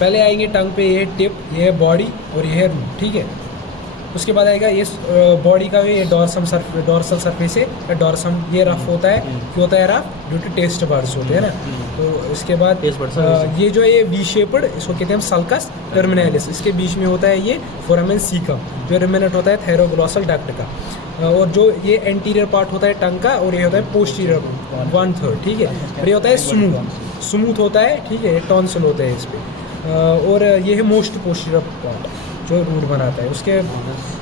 पहले आएंगे टंग पे, ये टिप, ये है बॉडी और ये है रूट, ठीक है। उसके बाद आएगा ये बॉडी का ये डॉर्सल सरफेस है, या डॉर्सम, ये रफ होता है। क्यों होता है rough? Due to taste buds होते हैं ना। तो इसके बाद ये जो है ये वी शेप्ड, इसको कहते हैं हम सल्कस टर्मिनालिस। इसके बीच में होता है ये फोरामेन सीकम, जो रिमेनेंट होता है थेरोग्लॉसल डक्ट का। और जो ये एंटीरियर पार्ट होता है टंग का, और ये होता है पोस्टीरियर 1/3, ठीक है। और ये होता है स्मूथ होता है, ठीक है। टॉन्सिल होता है इस पर। और ये है मोस्ट पोस्टीरियर पार्ट जो रूट बनाता है। उसके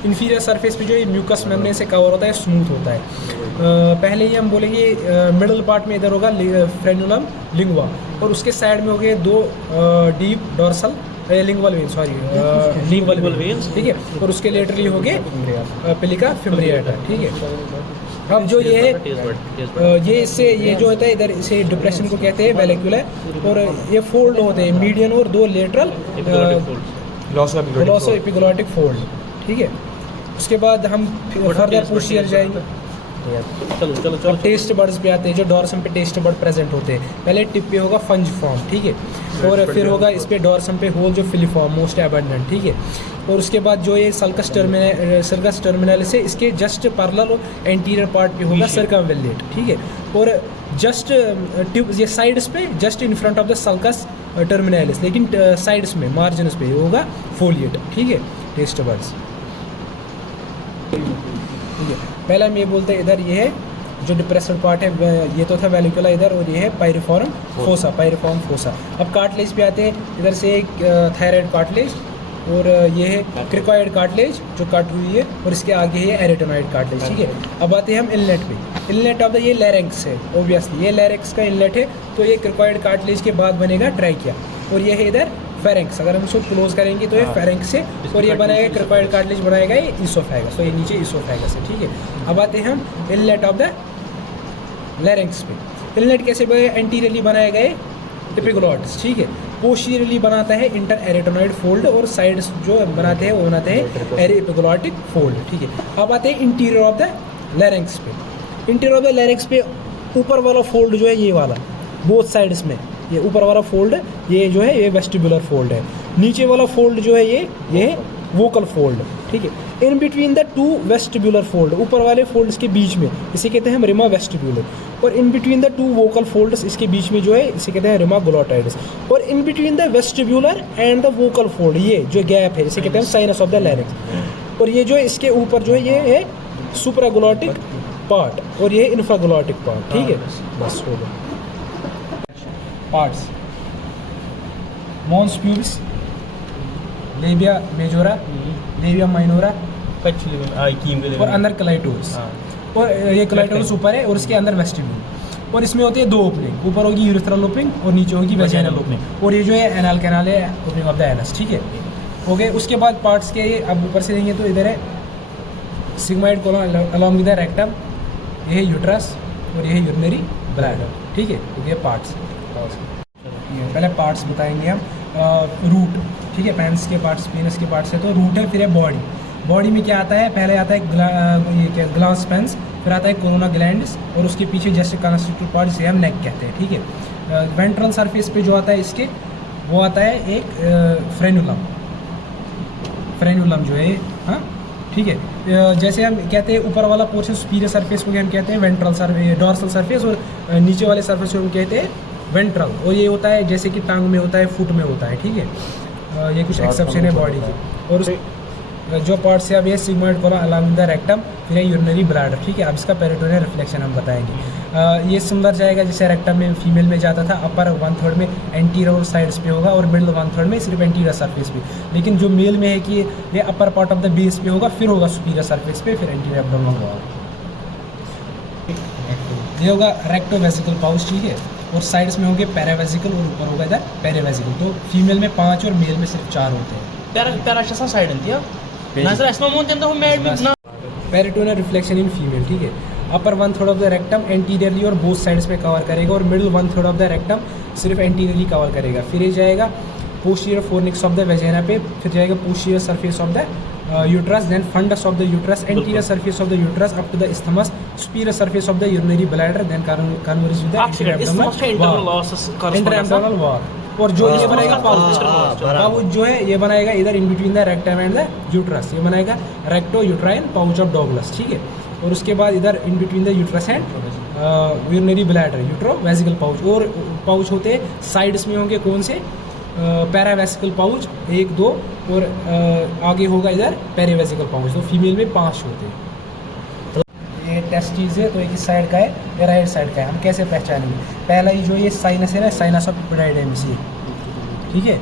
इन्फीरियर सरफेस पे जो ये म्यूकस मेम्ब्रेन से कवर होता है, स्मूथ होता है। पहले ही हम बोलेंगे मिडल पार्ट में इधर होगा फ्रेनुलम लिंगुआ, और उसके साइड में हो गए दो deep dorsal lingual when, sorry lingual veins, ठीक है। और उसके लेटरली हो गए पेलिका फिब्रिएटा, ठीक है। अब जो ये है ये इससे ये जो होता है इधर, इसे डिप्रेशन को कहते हैं वेलिकुलर, और ये फोल्ड होते हैं मीडियन और दो लेटरल ग्लॉसो एपिग्लॉटिक फोल्ड, ठीक है। उसके बाद हम फर्दर पोस्टीरियर जाएंगे। चलो टेस्ट बर्ड्स पे आते हैं, जो डॉर्सम पे टेस्ट बर्ड प्रेजेंट होते हैं। पहले टिप पे होगा फंज फॉर्म, ठीक है। और फिर होगा इस पे डॉर्सम पे होल जो फिलीफॉर्म मोस्ट एबंडेंट, ठीक है। और उसके बाद जो ये सल्कस टर्मिनालिस है, इसके जस्ट पैरेलल और एंटीरियर पार्ट पे होगा सर्कमवेलेट, ठीक है। और जस्ट टिप ये साइड्स पे just in front of the sulcus terminalis, लेकिन साइड्स में मार्जिनस पे होगा फोलिएट, ठीक है। टेस्ट बर्ड्स, ठीक है। पहले हम ये बोलते हैं इधर ये है जो डिप्रेस्ड पार्ट है, ये तो था वेलिकुला इधर, और ये है पायरिफॉर्म फोसा। अब कार्टिलेज पे आते हैं। इधर से एक थायराइड कार्टिलेज, और ये है क्रिकॉइड कार्टिलेज जो कट हुई है, और इसके आगे है एरिटेनॉइड कार्टिलेज, ठीक है। अब आते हैं हम इनलेट पे। इनलेट ऑफ द ये लैरिंक्स है, ऑब्वियसली ये लैरिंक्स का इनलेट है, तो ये क्रिकॉइड कार्टिलेज के बाद बनेगा ट्राइकिया, और ये है इधर फेरेंक्स। अगर हम इसको क्लोज करेंगे तो ये फेरेंक्स है, और ये बनाएगा क्रिकॉइड कार्टिलेज बनाएगा ये इसोफेगस, तो ये नीचे इसोफेगस है, ठीक है। अब आते हैं हम इनलेट ऑफ द लैरिंक्स पे। इनलेट कैसे बने? एंटीरियरली बनाया गया एपिग्लॉटिस, ठीक है। पोस्टीरियरली बनाता है इंटर एरिटेनॉइड फोल्ड, और साइड्स जो बनाते हैं वो बनाते हैं एपिग्लॉटिक फोल्ड, ठीक है। अब आते हैं इंटीरियर ऑफ द लैरिंक्स पे। इंटीरियर ऑफ द लैरिंक्स पे ऊपर वाला फोल्ड जो है ये वाला, बोथ साइड्स में ये ऊपर वाला फोल्ड, ये जो है ये वेस्टिबुलर फोल्ड है। नीचे वाला फोल्ड जो है ये वोकल फोल्ड, ठीक है। In between the two vestibular fold, ऊपर वाले फोल्ड्स के बीच में, इसे कहते हैं हम रिमा वेस्टिबुलर। और in between the two vocal folds, इसके बीच में जो है इसे कहते हैं रिमा ग्लोटाइडस। और in between the vestibular and the vocal fold, ये जो गैप है इसे कहते हैं साइनस ऑफ द लैरिंक्स। और ये जो इसके ऊपर जो है ये है सुप्राग्लोटिक पार्ट, और ये इंफ्राग्लोटिक पार्ट, ठीक है। बस हो गया। Parts mons pubis, labia majora, labia minora, और अंदर क्लाइटोरस, और ये क्लाइटोरस ऊपर है, और इसके अंदर वेस्टिब्यूल। और इसमें होती है दो ओपनिंग, ऊपर होगी यूरेथ्रल ओपनिंग और नीचे होगी वेजाइनल ओपनिंग। और ये जो है एनाल कैनाल है, ओपनिंग ऑफ द एनस, ठीक है। हो गए। उसके बाद पार्ट्स के अब ऊपर से देंगे तो इधर है sigmoid colon along with the rectum, ये है यूट्रस, और ये है यूरिनरी ब्लैडर, ठीक है। तो ये पार्ट्स, पहले पार्ट्स बताएंगे हम। रूट, ठीक है। पैंस के पार्ट्स, पेनस के पार्ट्स है, तो रूट है। फिर है बॉडी। बॉडी में क्या आता है? पहले आता है ये क्या ग्लास पेंस, फिर आता है कोरोना ग्लैंड्स, और उसके पीछे जस्ट कंस्टिट्यूटिव पार्ट जिसे हम नेक कहते हैं, ठीक है। वेंट्रल सरफेस पे जो आता है इसके, वो आता है एक फ्रेनुलम जो है, हाँ, ठीक है। जैसे हम कहते हैं ऊपर वाला पोर्शन सुपीरियर सरफेस को हम कहते हैं वेंट्रल सरफेस, डॉर्सल सरफेस, और नीचे वाले सरफेस को हम कहते हैं वेंट्रल। और ये होता है जैसे कि टांग में होता है, फुट में होता है, ठीक है। ये कुछ एक्सेप्शन है बॉडी की। और जो पार्ट से अब ये sigmoid colon along the rectum, फिर यूरिनरी ब्लैडर, ठीक है। अब इसका पेरिटोनियल रिफ्लेक्शन हम बताएंगे। ये सिमिलर जाएगा जैसे रेक्टम में फीमेल में जाता था, अपर 1/3 में एंटीरियर और साइड्स पे होगा, और मिडिल 1/3 में सिर्फ एंटीरियर सरफेस पे। लेकिन जो मेल में है कि ये अपर पार्ट ऑफ द बेस पे होगा, फिर होगा सुपीरियर सरफेस पे, फिर एंटीरियर एब्डोमेन होगा। ये होगा रेक्टोवेसिकल पाउच, ठीक है। और साइड्स में होंगे पैरावेसिकल, और ऊपर होगा इधर पेरिवेसिकल। तो फीमेल में 5 और मेल में सिर्फ 4 होते हैं। पेरिटोनियल रिफ्लेक्शन इन फीमेल, ठीक है। अपर 1/3 ऑफ द रेक्टम एंटीरियरली और बोथ साइड्स पे कवर करेगा, और मिडिल 1/3 ऑफ द रेक्टम सिर्फ एंटीरियरली कवर करेगा। फिर ये जाएगा posterior fornix of the vagina पे, फिर जाएगा posterior surface of the uterus, then fundus of the uterus, anterior surface of the uterus up to the isthmus, superior surface of the urinary bladder, then converges with the interabdominal wall. और जो ये बनाएगा pouch जो है ये बनाएगा इधर in between the rectum and the uterus, ये बनाएगा recto uterine pouch of Douglas, ठीक है। और उसके बाद इधर in between the uterus and urinary bladder utero vesicle pouch, और पाउच होते हैं साइड्स में होंगे कौन से, पैरावेसिकल पाउच 1 2, और आगे होगा इधर पेरीवेसिकल पाउच, तो फीमेल में 5 होते हैं। ये टेस्टिस है तो एक इस साइड का है, ये राइट साइड का है। हम कैसे पहचानेंगे, पहला ही जो ये साइनस है ना, साइनस ऑफ एपिडाइडिमस, ठीक है,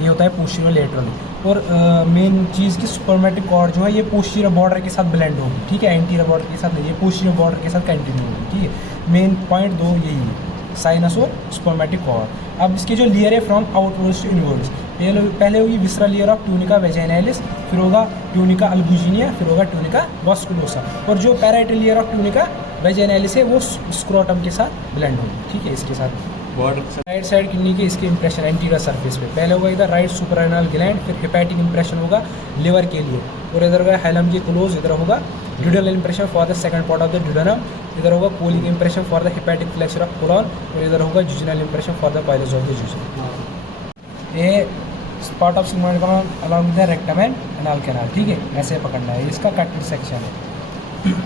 ये होता है पोस्टीरियर लेटरल। और मेन चीज़ की सुपरमेटिक कॉर्ड जो है ये पोस्टीरियर बॉर्डर के साथ ब्लेंड होगी, ठीक है, एंटीरियर बॉर्डर के साथ नहीं, ये पोस्टीरियर बॉर्डर के साथ कंटिन्यू होगी, ठीक है। मेन पॉइंट 2 यही है, साइनस और सुपरमेटिक कॉर्ड। अब इसके जो लेयर है फ्रॉम आउटवर्ड्स टू इनवर्ड्स, पहले होगी विसरल लेयर ऑफ ट्यूनिका वेजाइनालिस, फिर होगा ट्यूनिका अल्बुजिनिया, फिर होगा ट्यूनिका वास्कुलोसा, और जो पैराइटल लेयर ऑफ ट्यूनिका वेजाइनालिस है वो स्क्रोटम के साथ ब्लेंड होगी, ठीक है। इसके साथ राइट साइड किडनी के इसके इंप्रेशन एंटीरियर सरफेस पे, पहले होगा इधर राइट सुपरएनल ग्लैंड, फिर हेपेटिक इंप्रेशन होगा लिवर के लिए, और इधर होगा हाइलम के क्लोज, इधर होगा duodenal impression for the second part of the duodenum, इधर होगा colic impression for the hepatic flexure of colon, और इधर होगा jejunal impression for the piles of the jejunum. ये part of sigmoid colon along with the rectum and anal canal, ठीक है, ऐसे पकड़ना है, इसका कटेड सेक्शन है।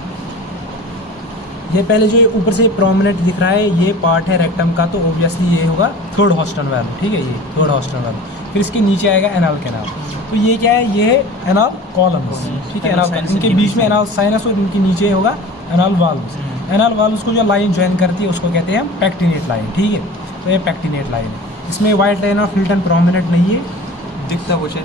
ये पहले जो ऊपर से प्रोमिनेंट दिख रहा है ये पार्ट है रेक्टम का, तो ऑब्वियसली ये होगा थर्ड हॉस्टन वाल्व, ठीक है, ये थर्ड हॉस्टन वाल्व। फिर इसके नीचे आएगा एनल कैनाल, तो ये क्या है, ये है एनल कॉलम्स, ठीक है, एनल, इनके बीच में एनल साइनस और इनके नीचे होगा एनल वाल्व्स। एनल वाल्व्स को जो लाइन ज्वाइन करती है उसको कहते हैं हम पैक्टिनेट लाइन, ठीक है, तो ये पैक्टिनेट लाइन है। इसमें white line of Hilton prominent नहीं है, दिखता कुछ है।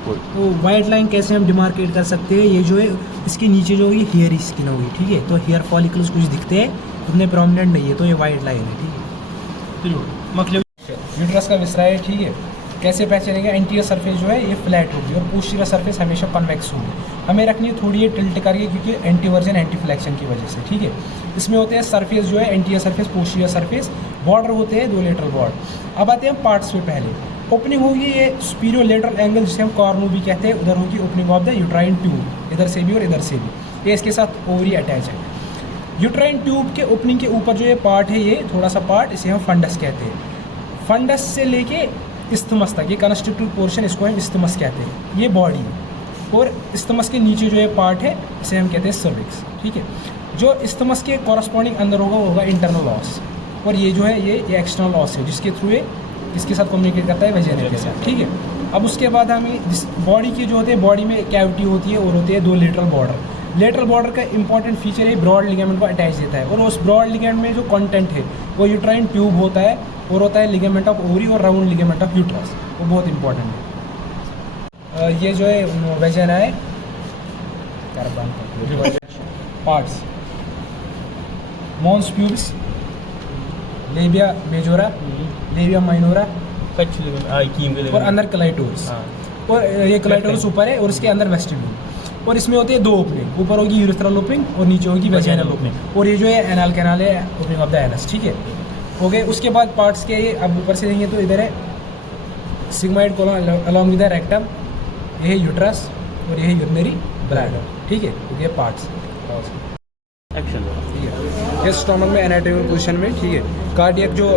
तो वाइट लाइन कैसे हम डिमार्केट कर सकते हैं, ये जो है इसके नीचे जो होगी हेयर स्किन होगी, ठीक है, तो हेयर फॉलिकल्स कुछ दिखते हैं, उतने प्रोमिनेंट नहीं है, तो ये वाइट लाइन है, ठीक है। मतलब यूट्रस का विसरा है, ठीक है, कैसे पहचानेंगे, एंटीरियर सरफेस जो है ये फ्लैट होगी और पोस्टीरियर सरफेस हमेशा कन्वेक्स होगी। हमें रखनी है थोड़ी ये टिल्ट करके, क्योंकि एंटीवर्जन एंटी फ्लेक्शन की वजह से, ठीक है। इसमें होते हैं सरफेस जो है anterior surface posterior surface, border होते हैं 2 लेटरल बॉर्डर। अब आते हैं पार्ट्स पे, पहले ओपनिंग होगी ये सुपीरियर लेटरल एंगल जिसे हम कॉर्नो भी कहते हैं, उधर होगी opening of the uterine tube, इधर से भी और इधर से भी, ये इसके साथ ओवरी अटैच है। यूट्राइन ट्यूब के ओपनिंग के ऊपर जो ये पार्ट है, ये थोड़ा सा पार्ट, इसे हम फंडस कहते हैं। फंडस से लेके इस्थमस तक ये कंस्ट्रक्टिव पोर्शन, इसको हम इस्थमस कहते हैं, ये बॉडी। और इस्थमस के नीचे जो ये पार्ट है इसे हम कहते हैं सर्विक्स, ठीक है। जो इस्थमस के कॉरस्पॉन्डिंग अंदर होगा वो होगा इंटरनल ऑस, और ये जो है ये एक्सटर्नल ऑस है, जिसके थ्रू ये इसके साथ कम्युनिकेट करता है वेजिना के साथ, ठीक है। अब उसके बाद हमें बॉडी की जो होते हैं, बॉडी में कैविटी होती है और होती है 2 लेटरल बॉर्डर। लेटरल बॉर्डर का इंपॉर्टेंट फीचर है ब्रॉड लिगामेंट को अटैच देता है, और उस ब्रॉड लिगामेंट में जो कंटेंट है वो यूट्राइन ट्यूब होता है, और होता है लिगामेंट ऑफ ओवरी और राउंड लिगामेंट ऑफ यूट्रस, वो बहुत इंपॉर्टेंट है। ये जो है वेजिना है, parts mons pubis, labia majora, labia minora, और अंदर क्लाइटोरिस, और ये क्लाइटोरिस ऊपर है और इसके अंदर वेस्टिब्यूल, और इसमें होते हैं 2 ओपनिंग, ऊपर होगी यूरेथ्रल ओपनिंग और नीचे होगी वेजाइनल ओपनिंग, और ये जो है एनल कैनाल है, ओपनिंग ऑफ द एनस, ठीक है, हो गए। उसके बाद पार्ट्स के ये अब ऊपर से देंगे तो इधर है sigmoid colon along with the rectum, ये है यूट्रस और ये है यूरिनरी ब्लैडर, ठीक है, तो ये पार्ट्स एक्शन, ठीक है। ये स्टोमक में एनाटॉमिकल पोजीशन में, ठीक है। कार्डियक जो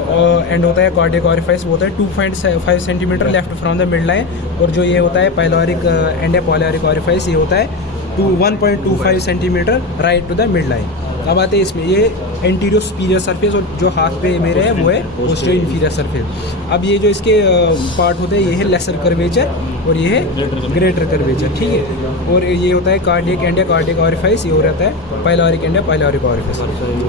एंड होता है, कार्डियक ऑरिफाइस, वो होता है 2.5 centimetre left from the mid line, और जो ये होता है पाइलोरिक एंड पाइलोरिक ऑरिफाइस, ये होता है 1.25 centimetre right to the mid line. अब आते हैं इसमें, ये एंटीरियर सुपीरियर सरफेस, और जो हाथ पे मेरे है वो है पोस्टीरियर इन्फीरियर सरफेस। अब ये जो इसके पार्ट होते हैं, ये है लेसर कर्वेचर और ये है ग्रेटर कर्वेचर, ठीक है। और ये होता है कार्डियक एंड कार्डियक ऑरिफाइस, ये हो रहता है पाइलोरिक एंड पाइलोरिक ऑरिफाइस।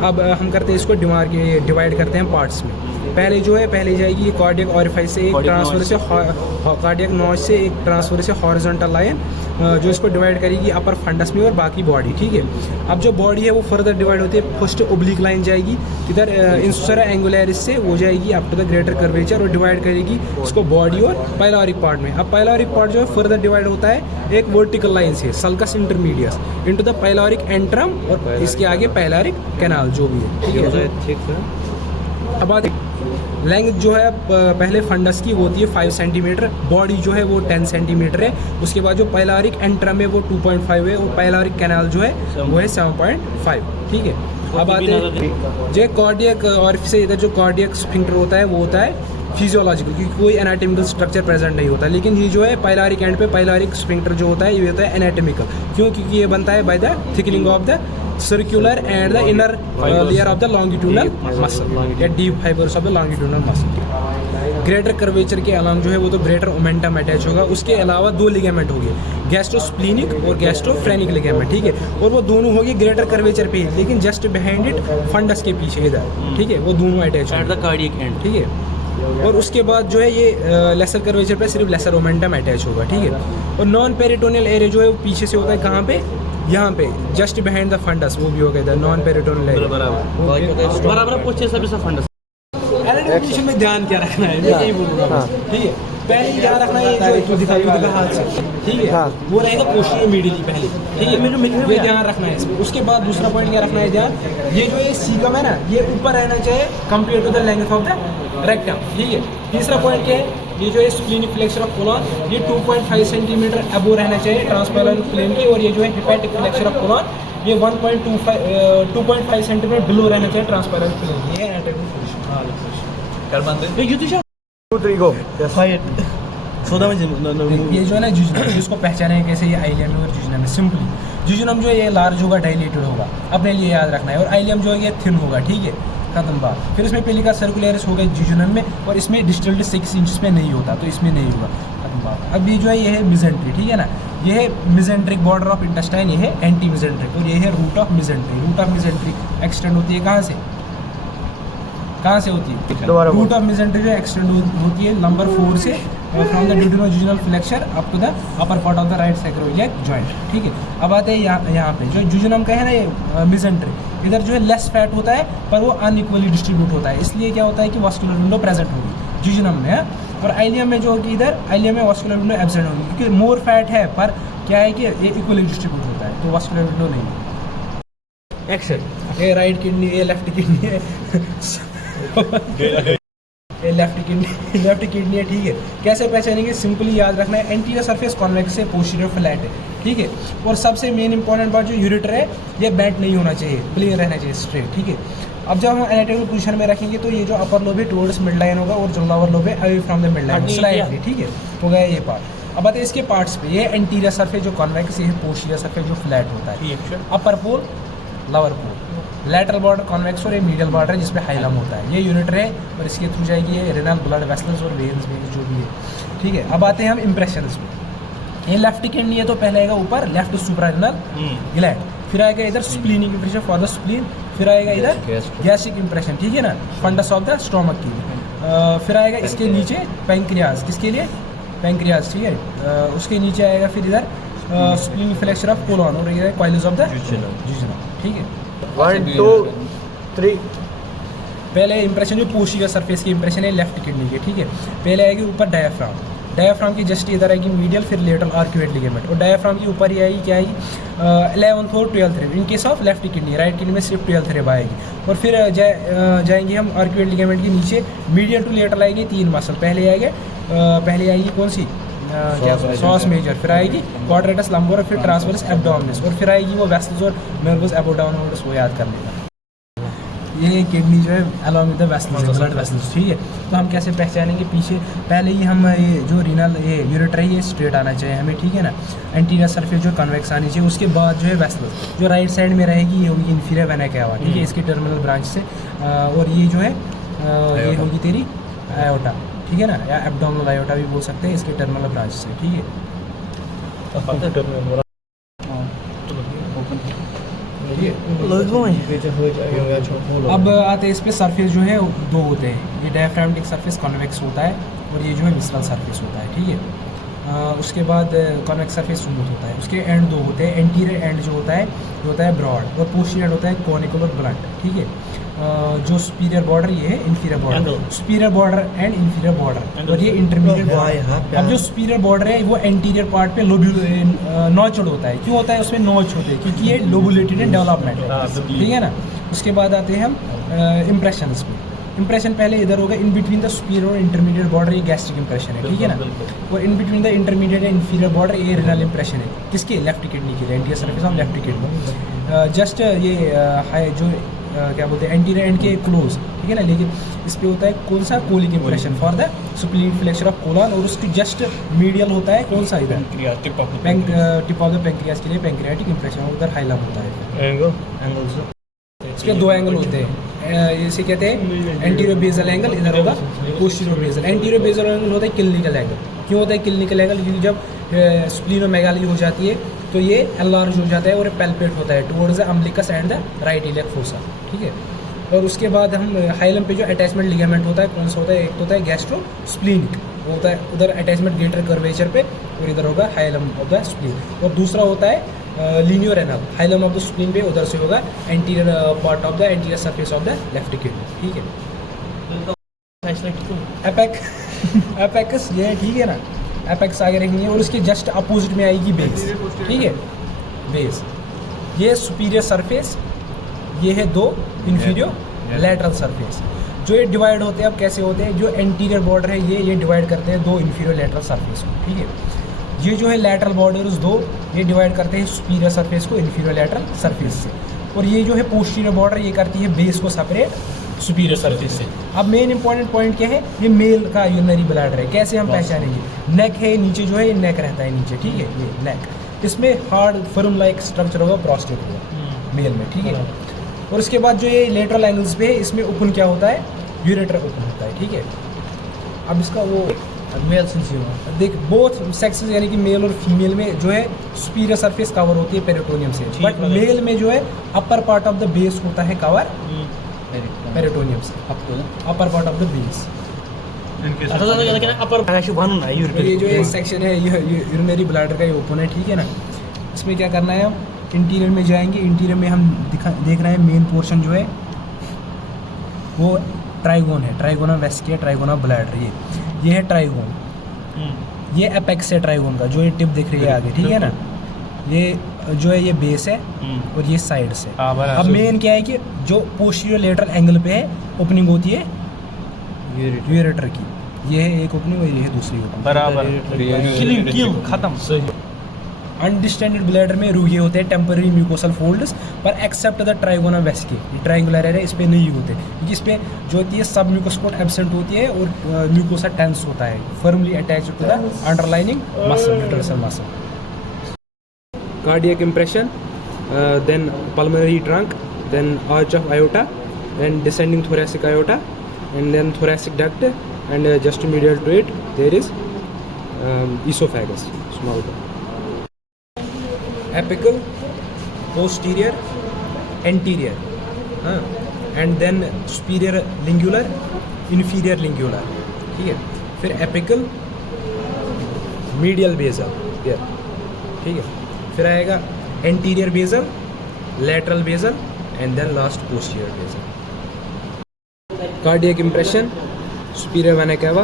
अब हम करते हैं इसको डिवाइड करते हैं पार्ट्स में। पहले जो है, पहले जाएगी कार्डियक ऑरिफाइस से एक ट्रांसफर से कार्डियक नॉच से एक ट्रांसफर से हॉरिजॉन्टल लाइन, जो इसको डिवाइड करेगी अपर फंडस में और बाकी बॉडी, ठीक है। अब जो बॉडी है वो फर्दर डिवाइड होती है, फर्स्ट ओब्लिक लाइन जाएगी इधर इंसुसरा एंगुलरिस से, वो जाएगी up to the greater curvature और डिवाइड करेगी इसको बॉडी और पाइलोरिक पार्ट में। अब पाइलोरिक पार्ट जो है फर्दर डिवाइड होता है एक वर्टिकल लाइन से, sulcus intermedius into the pyloric antrum, और इसके आगे पाइलोरिक कैनाल जो भी है, ठीक है। अब बात लेंथ जो है पहले फंडस की वो होती है 5 सेंटीमीटर, बॉडी जो है वो 10 सेंटीमीटर है, उसके बाद जो पाइलोरिक एंट्रम है वो 2.5 है, और पाइलोरिक कैनाल जो है वो है 7.5, ठीक है। अब आते हैं जो कार्डियक ऑरिफिस से इधर जो कार्डियक स्फिंक्टर होता है वो होता है फिजियोलॉजिकल, क्योंकि कोई एनाटॉमिकल स्ट्रक्चर प्रेजेंट नहीं होता। लेकिन ये जो है पाइलारिक एंड पे पाइलारिक स्फिंक्टर जो होता है ये होता है एनाटॉमिकल। क्यों? क्योंकि ये बनता है by the thickening of the circular and the inner layer of the longitudinal muscle या deep fibres of the longitudinal muscle. Greater curvature के अलावा जो है वो तो ग्रेटर ओमेंटम अटैच होगा। उसके अलावा दो लिगामेंट हो गए, गैस्ट्रोस्प्लीनिक और गैस्ट्रोफ्रेनिक लिगामेंट, ठीक है। और वो दोनों हो गए ग्रेटर कर्वेचर पे ही, लेकिन जस्ट बिहाइंड इट फंडस के पीछे इधर, ठीक है, वो दोनों अटैच होंगे, ठीक है। और उसके बाद जो है ये लेसर कर्वेचर पे सिर्फ लेसर ओमेंटम अटैच होगा, ठीक है। और नॉन पेरिटोनियल एरिया जो है वो पीछे से होता है, कहाँ पे? यहाँ पे जस्ट बिहाइंड द फंडस, वो भी हो गया नॉन पेरिटोनियल एरिया बराबर पूछे सभी से फंडस। एनाटॉमी में ध्यान क्या रखना है, मैं यही बोलूँगा, ठीक है। पहले ही ध्यान रखना है जो दिखा हाथ से, ठीक है, वो रहेगा पोस्टीरियर मीडियली पहले, ठीक है, ये ध्यान रखना है इसमें। उसके बाद दूसरा पॉइंट क्या रखना है ध्यान, ये जो ये सीकम है ना, ये ऊपर रहना चाहिए compare to the length of the rectum, ठीक है। तीसरा पॉइंट क्या है, ये जो है स्प्लीनिक फ्लेक्सर ऑफ कोलन, ये 2.5 सेंटीमीटर अबो रहना चाहिए ट्रांसपेरेंट प्लेन की। और ये जो है हिपैटिक फ्लेक्सर ऑफ कोलन, ये 2.5 सेंटीमीटर बिलो रहना चाहिए ट्रांसपेरेंट प्लेन। ये है एनाटॉमी पोजीशन। ये जो है ना जुजिनम, इसको पहचाने कैसे, ये आइलियम और जुजिनम है। सिंपली जुजिनम जो है ये लार्ज होगा, डायलेटेड होगा, अपने लिए याद रखना है। और आइलियम जो है ये थिन होगा, ठीक है, खत्म बात। फिर इसमें पेलिका सर्कुलरिस होगा जुजिनम में, और इसमें डिस्टल 6 इंच में नहीं होता, तो इसमें नहीं होगा, खत्म बात। अब ये जो है ये है मिजेंट्री, ठीक है ना, ये है मिजेंट्रिक बॉर्डर ऑफ इंटेस्टाइन, ये है एंटी मिजेंट्रिक, और ये है root of mesentery. Root of mesentery extend होती है कहाँ से होती है? रूट ऑफ मिजेंट्री जो एक्सटेंड होती है नंबर 4 से, from the duodenojejunal flexure up to the upper part of the right sacroiliac joint, ठीक है। अब आते हैं यहाँ पे जो जुजिनम का है ना ये मिजेंट्री, इधर जो है लेस फैट होता है, पर वो अनइक्वली डिस्ट्रीब्यूट होता है, इसलिए क्या होता है कि वास्कुलर विंडो प्रेजेंट होगी जुजिनम में। और आइलियम में जो होगी, इधर आइलियम में वास्कुलर विंडो एब्सेंट होगी, क्योंकि मोर फैट है, पर क्या है कि ये इक्वली डिस्ट्रीब्यूट होता है, तो वास्कुलर विंडो नहीं है। एक्शन, ये राइट किडनी, ये लेफ्ट किडनी है ये लेफ्ट किडनी है, ठीक है। कैसे पहचानेंगे? सिंपली याद रखना है, एंटीरियर सरफेस कॉन्वेक्स है, पोस्टीरियर फ्लैट है, ठीक है। और सबसे मेन इंपॉर्टेंट बात जो यूरेटर है, ये बेंट नहीं होना चाहिए, प्लेन रहना चाहिए, स्ट्रेट, ठीक है। अब जब हम एनाटॉमिकल पोजीशन में रखेंगे तो ये जो अपर लोब है टुवर्ड्स मिड लाइन होगा, और जो लोअर लोब है away from the mid line slightly, ठीक है, हो गया ये पार्ट। अब आते हैं इसके पार्ट्स पे, ये एंटीरियर सरफेस जो कॉन्वेक्स है, पोस्टीरियर सरफेस जो फ्लैट होता है, upper pole, lower pole, lateral border convex, और ये मीडियल बॉर्डर जिसपे हाइलम होता है, ये यूनिटर है, और इसके थ्रू जाएगी ये रेनल ब्लड वेसल्स और वेन्स जो भी है, ठीक है। अब आते हैं हम इंप्रेशंस में। ये लेफ्ट किडनी है तो पहले आएगा ऊपर लेफ्ट सुप्रारेनल ग्लैंड, फिर आएगा इधर splenic impression for the spleen, फिर आएगा इधर गैस्ट्रिक इंप्रेशन, ठीक है ना, फंडस ऑफ द स्टोमक की। फिर आएगा इसके नीचे पैंक्रियाज, किसके लिए? पैंक्रियाज, ठीक है। उसके नीचे आएगा फिर इधर स्प्लीनिक फ्लेक्सर ऑफ कोलन, और ये कॉइल्स ऑफ द जुजिनम, ठीक है। 1 2 3 पहले इंप्रेशन जो पोस्टीरियर सरफेस की इंप्रेशन है लेफ्ट किडनी की, ठीक है। पहले आएगी ऊपर डायफ्राम की जस्ट इधर आएगी मीडियल, फिर लेटरल आर्क्यूएट लिगामेंट, और डायफ्राम की ऊपर ही आएगी क्या आएगी 11th और 12th rib. In case of left kidney, right kidney में सिर्फ 12th रिब आएगी। और फिर जाएंगे हम आर्क्यूएट लिगामेंट के नीचे मीडियल टू लेटरल आएगी 3 मसल, पहले आएगी कौन सी सॉस मेजर, फिर आएगी क्वाड्रेटस लंबर, और फिर ट्रांसवर्स एब्डोमिनस, और फिर आएगी वो वेसल्स और नर्वस एबोडाउनस, वो याद कर लेना। ये किडनी जो है along with the vessels, blood vessels, ठीक है। तो हम कैसे पहचानेंगे? पीछे पहले ही हम ये जो रीनल ये यूरेटर है ये स्ट्रेट आना चाहिए हमें, ठीक है ना, एंटीरियर सरफेस जो कन्वेक्स आनी चाहिए। उसके बाद जो है वेसल्स जो राइट साइड में रहेगी ये होगी इंफीरियर वेना कैवा, ठीक है, इसकी टर्मिनल ब्रांच से। और ये जो है ये होगी तेरी आयोटा, ठीक है ना, या एब्डोमिनल आयोटा भी बोल सकते हैं, इसके टर्मिनल ब्रांच से, ठीक है। अब आते हैं इस पे सरफेस जो है दो होते हैं, ये डायफ्रामेटिक सरफेस कॉन्वेक्स होता है, और ये जो है विसरल सरफेस होता है, ठीक है। उसके बाद कॉन्वेक्स सरफेस स्मूथ होता है, उसके एंड दो होते हैं, एंटीरियर एंड जो होता है ब्रॉड, और पोस्टीरियर होता है कॉनिकल और ब्लंट, ठीक है। जो सुपीरियर बॉर्डर ये है inferior border, superior border and inferior border, और ये इंटरमीडिएट बॉर्डर। अब जो सुपीरियर बॉर्डर है वो एंटीरियर पार्ट पे नॉचड होता है। क्यों होता है? उसमें नॉच होते हैं क्योंकि ये लोबुलेटेड डेवलपमेंट है, ठीक है ना। उसके बाद आते हैं हम इम्प्रेशंस पे। इंप्रेशन पहले इधर होगा इन बिटवीन द सुपीरियर और इंटरमीडिएट बॉर्डर, ये गैस्ट्रिक इंप्रेशन है, ठीक है ना। और in between the intermediate and inferior border ये रेनल इंप्रेशन है, किसकी? लेफ्ट किडनी की, anterior surface of left kidney. Just ये जो क्या बोलते हैं एंटीरियर एंड के क्लोज, ठीक है ना। लेकिन इस पे होता है कौन सा colic impression for the spleen flexure of colon, और उसकी जस्ट मीडियल होता है कौन सा इधर टिप ऑफ द पेंक्रियाज के लिए पेंक्रियाटिक इंप्रेशन, उधर हाइलम होता है। एंगल्स इसके दो एंगल होते हैं, इसे कहते हैं एंटीरियर बेजल एंगल, इधर होगा posterior basal. Anterior basal angle होता है क्लिनिकल एंगल। क्यों होता है क्लिनिकल एंगल? क्योंकि जब स्प्लीनोमेगाली हो जाती है तो ये एनलार्ज हो जाता है और पैल्पेट होता है towards the umbilicus and the right iliac fossa, ठीक है। और उसके बाद हम हाइलम पे जो अटैचमेंट लिगामेंट होता है कौन सा होता है? एक तो होता है गैस्ट्रो स्प्लीनिक, वो होता है उधर अटैचमेंट ग्रेटर कर्वेचर पे, और इधर होगा हाइलम ऑफ द स्प्लीन। और दूसरा होता है linear anal, hilum of the spleen पे, उधर से होगा anterior part of the anterior surface of the left kidney, ठीक है। एपेक्स ये है, ठीक है ना, एपेक्स आगे रखेंगे और उसके जस्ट अपोजिट में आएगी बेस, ठीक है। बेस ये सुपीरियर सरफेस, ये है दो इंफीरियर लैटरल सरफेस। जो ये डिवाइड होते हैं अब कैसे होते हैं? जो एंटीरियर बॉर्डर है ये डिवाइड करते हैं दो इंफीरियर लैटरल सरफेस को, ठीक है। ये जो है लैटरल बॉर्डर्स दो, ये डिवाइड करते हैं सुपीरियर सरफेस को इंफीरियर लैटरल सरफेस से, और ये जो है पोस्टीरियर बॉर्डर ये करती है बेस को सेपरेट सुपीरियर सरफेस से। अब मेन इंपॉर्टेंट पॉइंट क्या है? ये मेल का यूरिनरी ब्लैडर है। कैसे हम पहचानेंगे? नेक है नीचे, जो है ये नेक रहता है नीचे, ठीक है, ये नेक, इसमें हार्ड फर्म लाइक स्ट्रक्चर होगा, प्रोस्टेट होगा मेल में, ठीक है। और उसके बाद जो ये लेटरल एंगल्स पे है, इसमें ओपन क्या होता है? यूरेटर ओपन होता है, ठीक है। अब इसका वो मेल सेंसिटिव देख, बोथ सेक्सेस यानी कि मेल और फीमेल में जो है सुपीरियर सरफेस कवर होती है पेरिटोनियम से, बट मेल में जो है अपर पार्ट ऑफ द बेस होता है कवर पेरिटोनियम से, अपर पार्ट ऑफ द बेस। ये जो ये सेक्शन है ये यूरिनरी ब्लैडर का ये ओपन है, ठीक है ना। इसमें क्या करना है? हम इंटीरियर में जाएंगे। इंटीरियर में हम देख रहे हैं मेन पोर्शन जो है वो ट्राइगोन है, ट्राइगोना वेस्किया, ट्राइगोना ब्लैडर, ये है ट्राइगोन। ये एपेक्स है ट्राइगोन का, जो ये टिप दिख रही है आगे, ठीक है ना। ये जो है ये बेस है और ये साइड से। अब मेन क्या है कि जो पोस्टीरियर लेटरल एंगल पे है ओपनिंग होती है यूरेटर की, ये है एक ओपनिंग और ये है दूसरी ओपनिंग, बराबर खत्म, सही। अनडिस्टेंडेड ब्लैडर में ये होते हैं टेम्पररी म्यूकोसल फोल्ड्स, पर एक्सेप्ट द ट्राइगोना वेस्की, ये ट्रायंगुलर है, इस पे नहीं होते, क्योंकि इस पे जो होती है सब म्यूकोस्पोट एब्सेंट होती है और म्यूकोसा टेंस होता है, firmly attached to the underlining muscle, यूट्रसल muscle. Cardiac impression, then pulmonary trunk, then arch of aorta, then descending thoracic aorta, and then thoracic duct, and just medial to it there is esophagus, small bone. Apical, posterior, anterior, and then superior lingular, inferior lingular, ठीक है। फिर apical, medial basal, ठीक है। फिर आएगा anterior basal, lateral basal, and then last posterior basal. Cardiac impression, superior vena cava,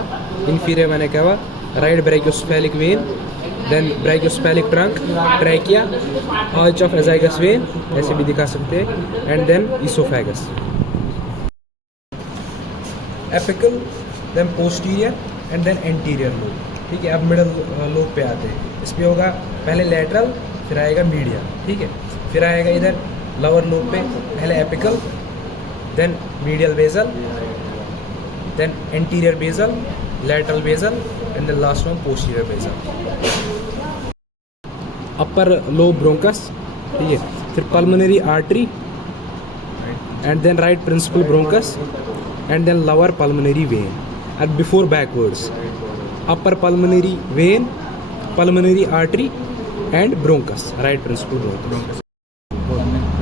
inferior vena cava, right brachiocephalic vein, then brachiocephalic trunk, trachea, arch of azygous vein, ऐसे भी दिखा सकते हैं, and then esophagus. Apical, then posterior, and then anterior lobe, ठीक है। अब middle lobe पे आते हैं। इस पे होगा पहले lateral, फिर आएगा medial, ठीक है। फिर आएगा इधर lower लोब पे पहले apical, then medial basal, then anterior basal, lateral basal, and then last one posterior basal. Upper lobe bronchus, ठीक है। फिर pulmonary artery, and then right principal bronchus, and then lower pulmonary vein, and before backwards upper pulmonary vein, pulmonary artery and bronchus, right principal bronchus.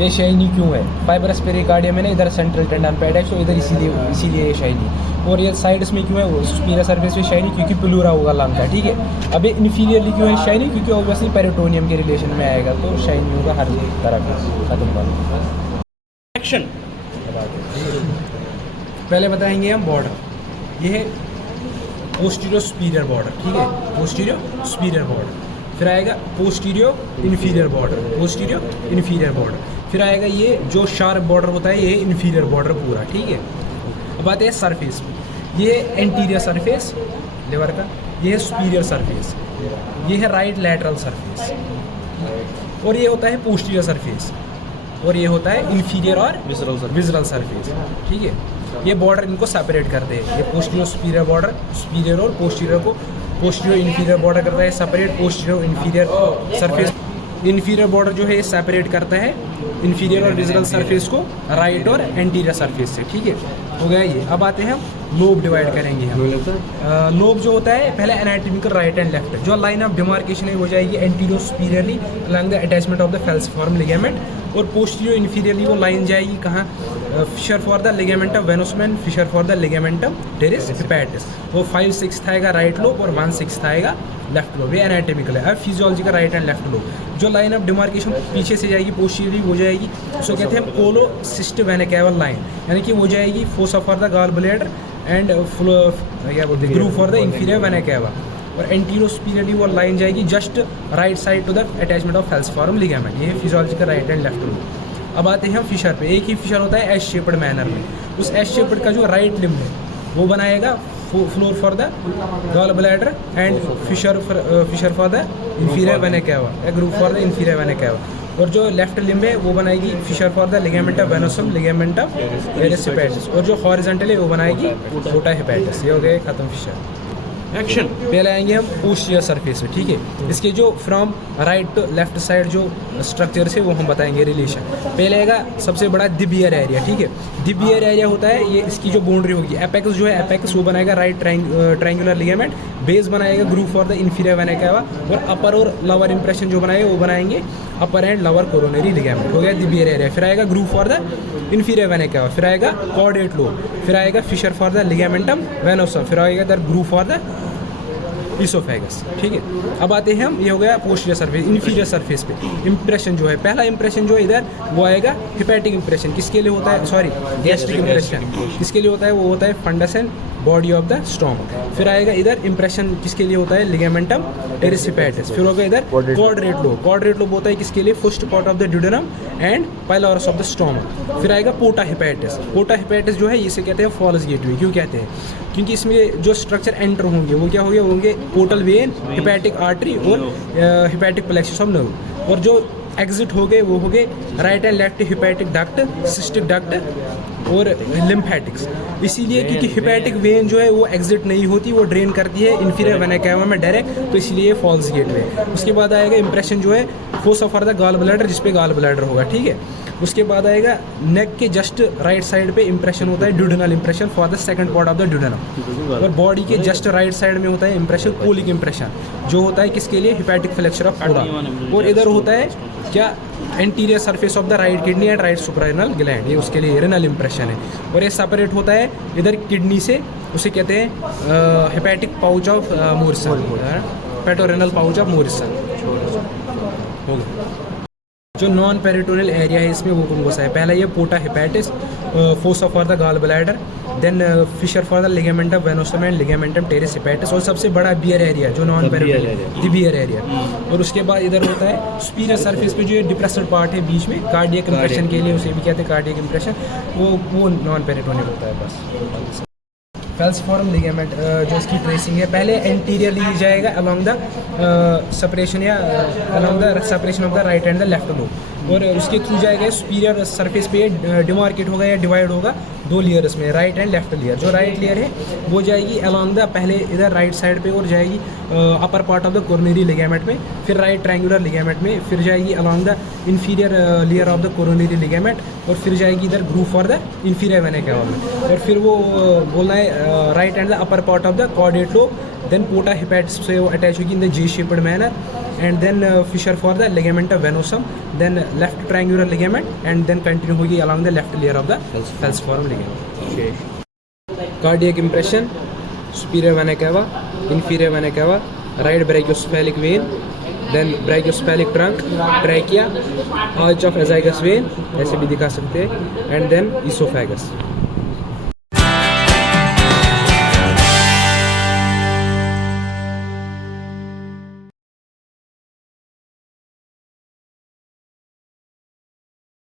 ये shiny क्यों है? Fibrous pericardium में ना इधर central tendon पे अटैच, तो इधर इसीलिए ये शाइनी। और ये साइड्स में क्यों है? वो सुपीरियर सरफेस पे शाइनी क्योंकि प्लूरा होगा लंग का, ठीक है। अब ये इन्फीरियरली क्यों है शाइनी? क्योंकि ऑब्वियसली पेरिटोनियम के रिलेशन में आएगा, तो शाइनी होगा हर तरफ। खत्म बात। एक्शन पहले बताएंगे हम बॉर्डर। ये है पोस्टीरियर सुपीरियर बॉर्डर, ठीक है, पोस्टीरियर सुपीरियर बॉर्डर। फिर आएगा posterior inferior border, posterior inferior border. फिर आएगा ये जो शार्प बॉर्डर होता है, ये इन्फीरियर बॉर्डर पूरा, ठीक है। अब आते हैं सरफेस पे। ये एंटीरियर सरफेस लिवर का, ये है सुपीरियर सरफेस, ये है राइट लैटरल सरफेस, और ये होता है पोस्टीरियर सरफेस, और ये होता है इंफीरियर और Visceral surface. विजरल सरफेस, ठीक है। ये बॉर्डर इनको सेपरेट करते हैं, ये पोस्टीरियर सुपीरियर बॉर्डर, सुपीरियर और पोस्टीरियर को पोस्टीरियर इंफीरियर बॉर्डर करता है separate, posterior inferior surface. Inferior border जो है ये सेपरेट करता है इंफीरियर और विजरल सरफेस को राइट और एंटीरियर सरफेस से, ठीक है। हो गया ये। अब आते हैं हम लोब डिवाइड करेंगे हम। लोब जो होता है पहले एनाटॉमिकल राइट एंड लेफ्ट, जो लाइन ऑफ डिमार्केशन है वो जाएगी anterior superiorly along the attachment of the falciform ligament, और पोस्टीरियर इन्फीरियरली वो लाइन जाएगी कहाँ, fissure for the ligamentum venosum, fissure for the ligamentum teres hepatis. वो 5/6 आएगा राइट लोब और 1/6 आएगा लेफ्ट लोब, ये एनाटॉमिकल है। अब फिजियोलॉजी का राइट एंड लेफ्ट लोब, जो लाइन ऑफ डिमार्केशन पीछे से जाएगी पोस्टीरियरली वो जाएगी, उसको कहते हैं कोलोसिस्ट वेनिकेवल लाइन, यानी कि वो जाएगी fossa for the gall bladder and क्या बोलते हैं groove for the inferior vena cava, और एंटीरियर सुपीरियरली वो लाइन जाएगी just right side to the attachment of falciform ligament. ये है फिजियोलॉजी का राइट एंड लेफ्ट लोब। अब आते हैं हम फिशर पे। एक ही फिशर होता है एस शेप्ड मैनर में, उस एस शेप्ड का जो राइट लिम्ब है वो बनाएगा floor for the gall bladder and fissure for the inferior vena cava, groove for the inferior vena cava, और जो लेफ्ट लिम्ब है वो बनाएगी fissure for the ligament of venosum, ligament of teres hepatis, और जो हॉरिजॉन्टल है वो बनाएगी पोटा हिपैटिस। ये हो गए खत्म फिशर। एक्शन। पहले आएंगे हम पोस्टीरियर सरफेस पे, ठीक है। इसके जो from right to left side जो स्ट्रक्चर से वो हम बताएंगे रिलेशन। पहले आएगा सबसे बड़ा दिबियर एरिया, ठीक है। दिबियर एरिया होता है ये, इसकी जो बाउंड्री होगी एपेक्स जो है एपेक्स वो बनाएगा राइट ट्रायंगुलर लिगामेंट, बेस बनाएगा groove for the inferior vena cava, और अपर और लोअर इंप्रेशन जो बनाएगा वो बनाएंगे अपर एंड लोअर कोरोनरी लिगामेंट। हो गया दिबियर एरिया। फिर आएगा groove for the inferior vena केवा, फिर आएगा कॉर्डेट लोब, फिर आएगा फिशर फॉर द लिगामेंटम वेनोसम, फिर आएगा the groove for the oesophagus, ठीक है। अब आते हैं हम, ये हो गया पोस्टीरियर सरफेस। इंफीरियर सरफेस पे इंप्रेशन जो है, पहला इंप्रेशन जो है इधर वो आएगा हिपैटिक इंप्रेशन। किसके लिए होता है, सॉरी गैस्ट्रिक इंप्रेशन किसके लिए होता है, वो होता है fundus and body of the stomach. फिर आएगा इधर इंप्रेशन किसके लिए होता है, लिगामेंटम टेरिस हिपैटिस। फिर होगा इधर क्वाड्रेट लोब, क्वाड्रेट लोब होता है किसके लिए, first part of the duodenum and pylorus of the stomach. फिर आएगा पोटा हिपैटिस। पोटा हिपैटिस जो है इसे कहते हैं फॉल्स गेटवे। क्यों कहते हैं, क्योंकि इसमें जो स्ट्रक्चर एंटर होंगे वो क्या होंगे, होंगे पोर्टल वेन, हिपैटिक आर्टरी और हिपैटिक प्लेक्सस ऑफ नर्व, और जो एग्जिट हो गए वो हो गए right and left hepatic duct, cystic duct और लिम्फेटिक्स। इसीलिए क्योंकि हिपैटिक वेन जो है वो एग्जिट नहीं होती, वो ड्रेन करती है इंफीरियर वेना केवा में डायरेक्ट, तो इसलिए फॉल्स गेटवे। उसके बाद आएगा इंप्रेशन जो है fossa for the gall bladder, जिसपे गॉल ब्लैडर होगा, ठीक है। उसके बाद आएगा नेक के जस्ट राइट साइड पे इंप्रेशन होता है duodenal impression for the second part of the duodenum, और बॉडी के जस्ट राइट साइड में होता है इंप्रेशन कोलिक इंप्रेशन, जो होता है किसके लिए, हिपैटिक फ्लेक्सर ऑफ कोरा, और इधर होता है क्या, anterior surface of the right kidney and right suprarenal gland, ये उसके लिए रेनल इंप्रेशन है। और ये सेपरेट होता है इधर किडनी से, उसे कहते हैं hepatic pouch of Morrison, hepatorenal pouch of Morrison. हो गया। जो नॉन पेरिटोनियल एरिया है इसमें वो कौन सा है, पहला ये porta hepatis, fossa for the gall bladder, then fissure for the ligamentum venosum and ligamentum teres hepatis, और सबसे बड़ा बियर एरिया जो नॉन पेरिटोनियल बियर एरिया। और उसके बाद इधर होता है सुपीरियर सरफेस पे जो ये डिप्रेस्ड पार्ट है बीच में, कार्डियक इंप्रेशन के लिए उसे भी कहते हैं कार्डियक इंप्रेशन, वो नॉन पेरिटोनियल होता है बस। फेल्सिफॉर्म लिगामेंट जो इसकी ट्रेसिंग है, पहले एंटीरियर ली जाएगा अलॉन्ग द सेपरेशन या along the separation of the right and the left lobe, और उसके थ्रू जाएगा सुपीरियर सरफेस पे डिमार्केट होगा या डिवाइड होगा दो लेयर्स में, राइट एंड लेफ्ट लेयर। जो राइट लेयर है वो जाएगी अलॉन्ग द पहले इधर राइट साइड पे और जाएगी upper part of the coronary ligament में, फिर राइट ट्रायंगुलर लिगामेंट में, फिर जाएगी along the inferior layer of the coronary ligament, और फिर जाएगी इधर groove for the inferior vena cava में, और फिर वो बोलना है right and the upper part of the caudate lobe, then porta hepatis से वो अटैच होगी in the J shaped manner, and then fissure for the ligament of वेनोसम, then left triangular ligament, and then continue होगी along the left layer of the falciform ligament. Cardiac impression, superior vena cava, inferior vena cava, right brachiocephalic vein, then brachiocephalic trunk, trachea, arch of azygos vein ऐसे भी दिखा सकते हैं, and then oesophagus.